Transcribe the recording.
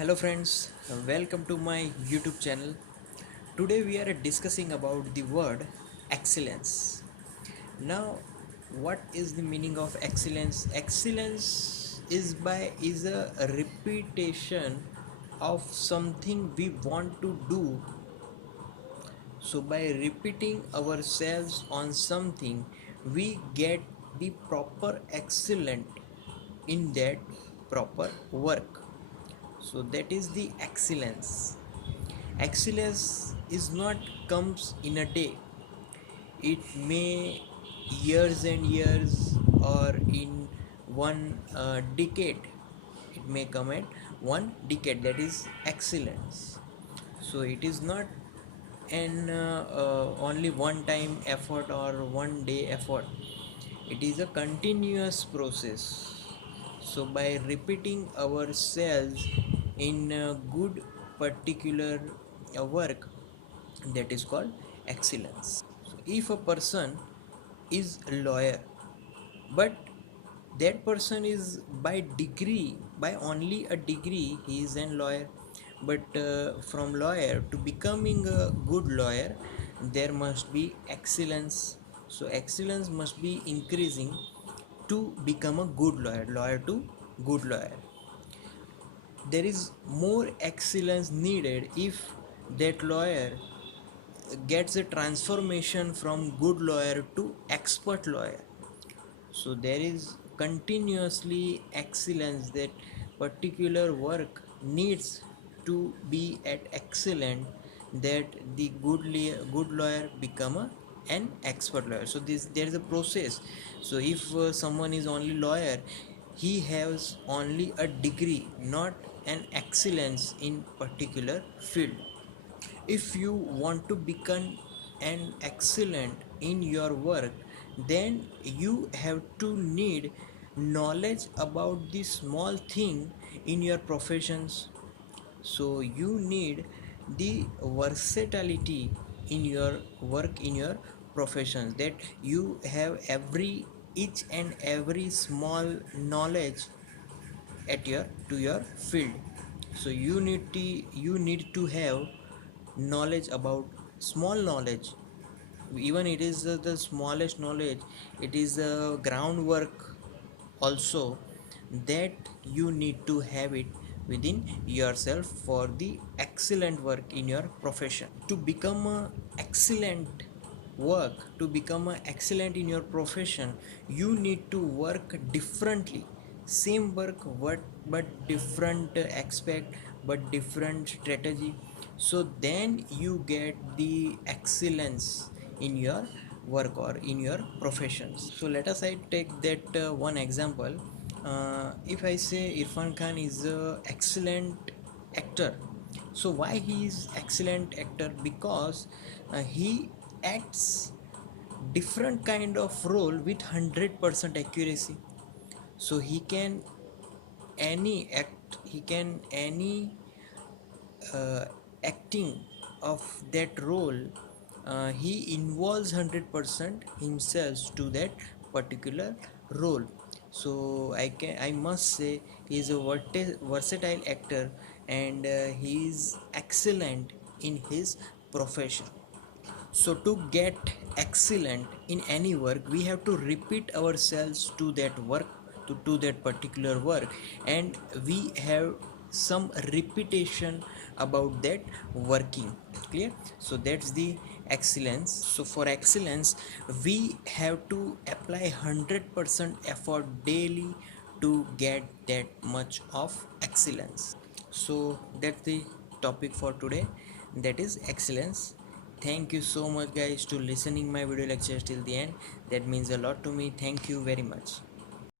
Hello friends, welcome to my YouTube channel. Today we are discussing about the word excellence. Now, what is the meaning of excellence? Excellence is a repetition of something we want to do. So by repeating ourselves on something, we get the proper excellent in that proper work. So that is the excellence. Excellence is not comes in a day. It may years and years or in one decade. It may come at one decade. That is excellence. So it is not an only one time effort or one day effort. It is a continuous process. So by repeating ourselves in a good particular work, that is called excellence. So if a person is a lawyer, but that person is by only a degree he is a lawyer, but from lawyer to becoming a good lawyer there must be excellence. So excellence must be increasing to become a good lawyer to good lawyer. There is more excellence needed if that lawyer gets a transformation from good lawyer to expert lawyer. So there is continuously excellence, that particular work needs to be at excellent, that the good lawyer become an expert lawyer. So this there is a process. So if someone is only lawyer, he has only a degree, not an excellence in particular field. If you want to become an excellent in your work, then you have to need knowledge about the small thing in your professions. So you need the versatility in your work, in your professions, that you have every each and every small knowledge at your field. So you need to have knowledge about small knowledge. Even it is the smallest knowledge, it is a groundwork also, that you need to have it within yourself for the excellent work in your profession. To become a excellent work, to become a excellent in your profession, you need to work differently. Same work but different aspect, but different strategy. So then you get the excellence in your work or in your professions. So let us I take that one example. If I say Irfan Khan is a excellent actor, so why he is excellent actor? Because he acts different kind of role with 100% accuracy. So he can any uh, acting of that role, he involves 100% himself to that particular role. So I must say he is a versatile actor, and he is excellent in his profession. So to get excellent in any work, we have to repeat ourselves to that work, to that particular work, and we have some repetition about that working. Clear? So that's the excellence. So for excellence, we have to apply 100% effort daily to get that much of excellence. So that's the topic for today, that is excellence. Thank you so much guys to listening my video lectures till the end. That means a lot to me. Thank you very much.